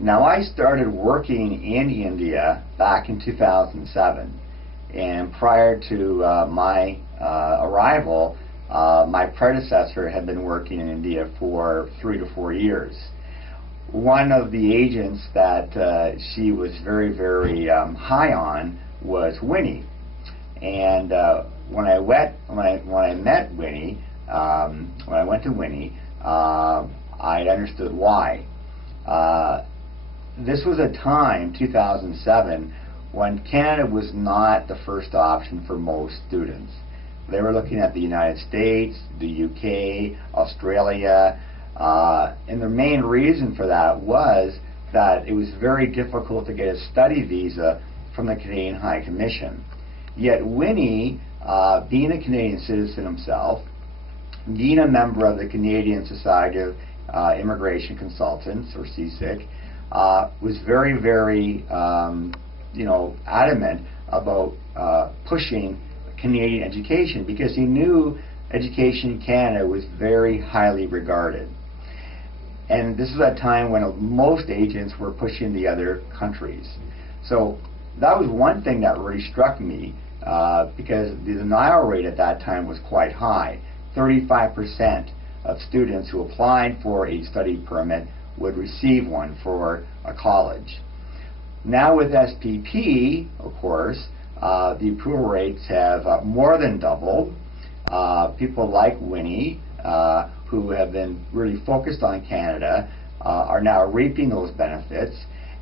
Now, I started working in India back in 2007, and prior to my arrival, my predecessor had been working in India for 3 to 4 years. One of the agents that she was very, very high on was Winnie, and when I met Winnie, when I went to Winnie, I understood why. This was a time, 2007, when Canada was not the first option for most students. They were looking at the United States, the UK, Australia, and the main reason for that was that it was very difficult to get a study visa from the Canadian High Commission. Yet Winnie, being a Canadian citizen himself, being a member of the Canadian Society of Immigration Consultants, or CSIC, was very, very adamant about pushing Canadian education, because he knew education in Canada was very highly regarded. And this is a time when most agents were pushing the other countries. So that was one thing that really struck me, because the denial rate at that time was quite high. 35% of students who applied for a study permit would receive one for a college. Now with SPP, of course, the approval rates have more than doubled. People like Winnie, who have been really focused on Canada, are now reaping those benefits,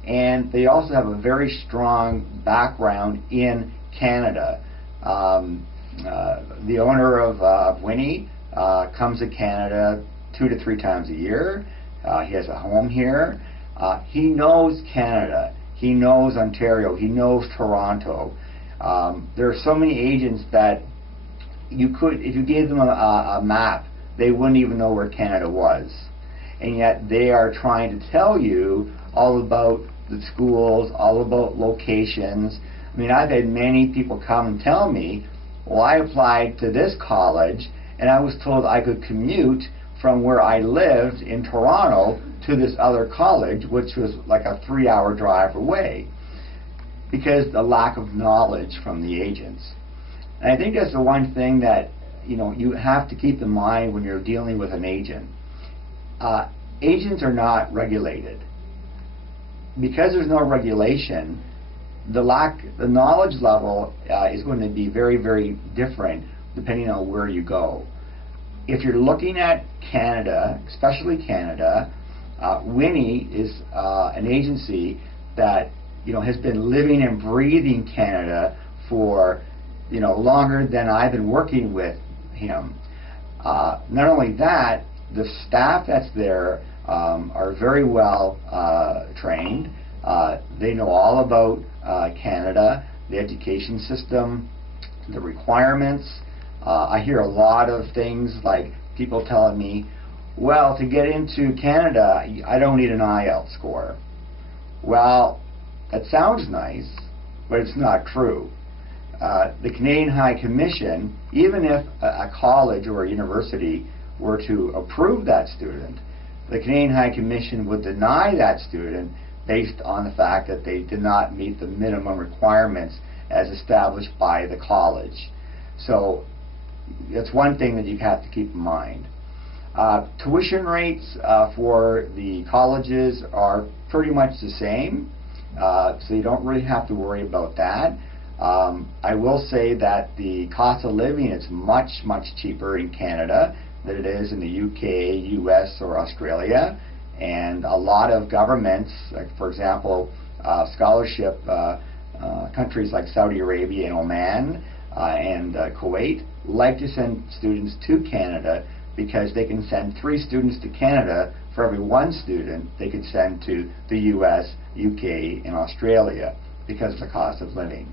and they also have a very strong background in Canada. The owner of Winnie comes to Canada 2 to 3 times a year. He has a home here. He knows Canada. He knows Ontario. He knows Toronto. There are so many agents that if you gave them a map, they wouldn't even know where Canada was. And yet they are trying to tell you all about the schools, all about locations. I mean, I've had many people come and tell me, well, I applied to this college and I was told I could commute from where I lived in Toronto to this other college, which was like a 3-hour drive away, because the lack of knowledge from the agents. And I think that's the one thing that you have to keep in mind when you're dealing with an agent. Agents are not regulated. Because there's no regulation, the knowledge level is going to be very, very different depending on where you go. If you're looking at Canada, especially Canada, Winnie is an agency that has been living and breathing Canada for longer than I've been working with him. Not only that, the staff that's there are very well trained. They know all about Canada, the education system, the requirements. I hear a lot of things like people telling me, well, to get into Canada, I don't need an IELTS score. Well, that sounds nice, but it's not true. The Canadian High Commission, even if a college or a university were to approve that student, the Canadian High Commission would deny that student based on the fact that they did not meet the minimum requirements as established by the college. So that's one thing that you have to keep in mind. Tuition rates for the colleges are pretty much the same, so you don't really have to worry about that. I will say that the cost of living is much, much cheaper in Canada than it is in the UK, US, or Australia. And a lot of governments, like for example, scholarship countries like Saudi Arabia and Oman and Kuwait, like to send students to Canada because they can send 3 students to Canada for every 1 student they could send to the US, UK, and Australia because of the cost of living.